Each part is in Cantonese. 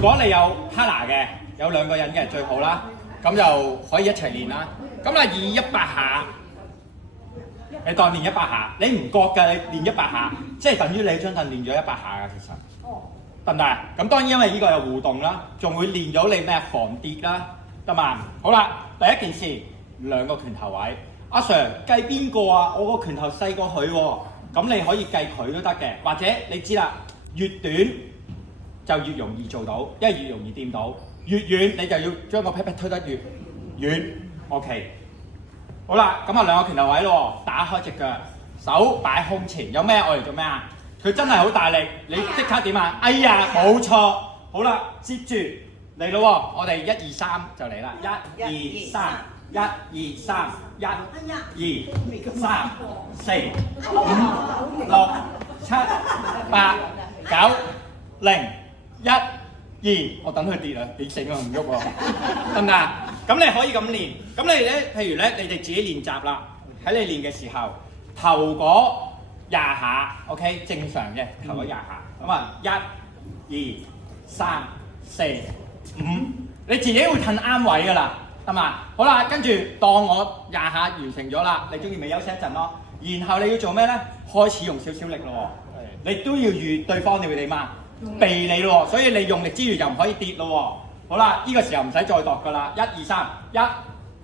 如果你有 partner 嘅，有2個人嘅最好啦，咁就可以一齊練啦。咁啊以100下，你當練100下，你唔覺㗎，你練100下，即係等於你張凳練咗100下㗎，其實。得唔得啊？咁當然因為呢個有互動啦，仲會練咗你咩防跌啦，得嘛？好啦，第一件事2個拳頭位，阿 Sir 計邊個啊？我個拳頭細過佢喎，咁你可以計佢都得嘅，或者你知啦，越短就越容易做到，因為越容易掂到，越遠你就要將個 pat pat 推得越遠。OK， 好啦，咁啊2個拳頭位咯，打開隻腳，手擺胸前，有咩我嚟做咩啊？佢真係好大力，你即刻點啊？哎呀，冇錯，好啦，接住嚟咯喎，我哋1、2、3就嚟啦，1、2、3，1、2、3，1、2、3、4、5、6、7、8、9、0、1、2，我等佢跌啦，你死我唔喐喎，得唔得？咁你可以咁練，咁你咧，譬如咧，你哋自己練習啦，喺你練嘅時候，頭嗰20下 ，OK， 正常嘅頭嗰20下，咁啊1、2、3、4、5，你自己會褪啱位噶啦，得嘛？好啦，跟住當我20下完成咗啦，你中意咪休息一陣咯。然後你要做咩咧？開始用少少力咯喎，你都要預對方你會點啊？避你咯喎，所以你用力之餘又唔可以跌咯喎。好啦，呢個時候唔使再度噶啦，1、2、3，1、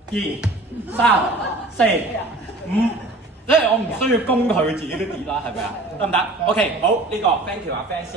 2、3、4、5。即係我唔需要攻佢，自己都跌啦，係咪啊？得唔得 ？OK， 好，呢個 thank you 啊 fans。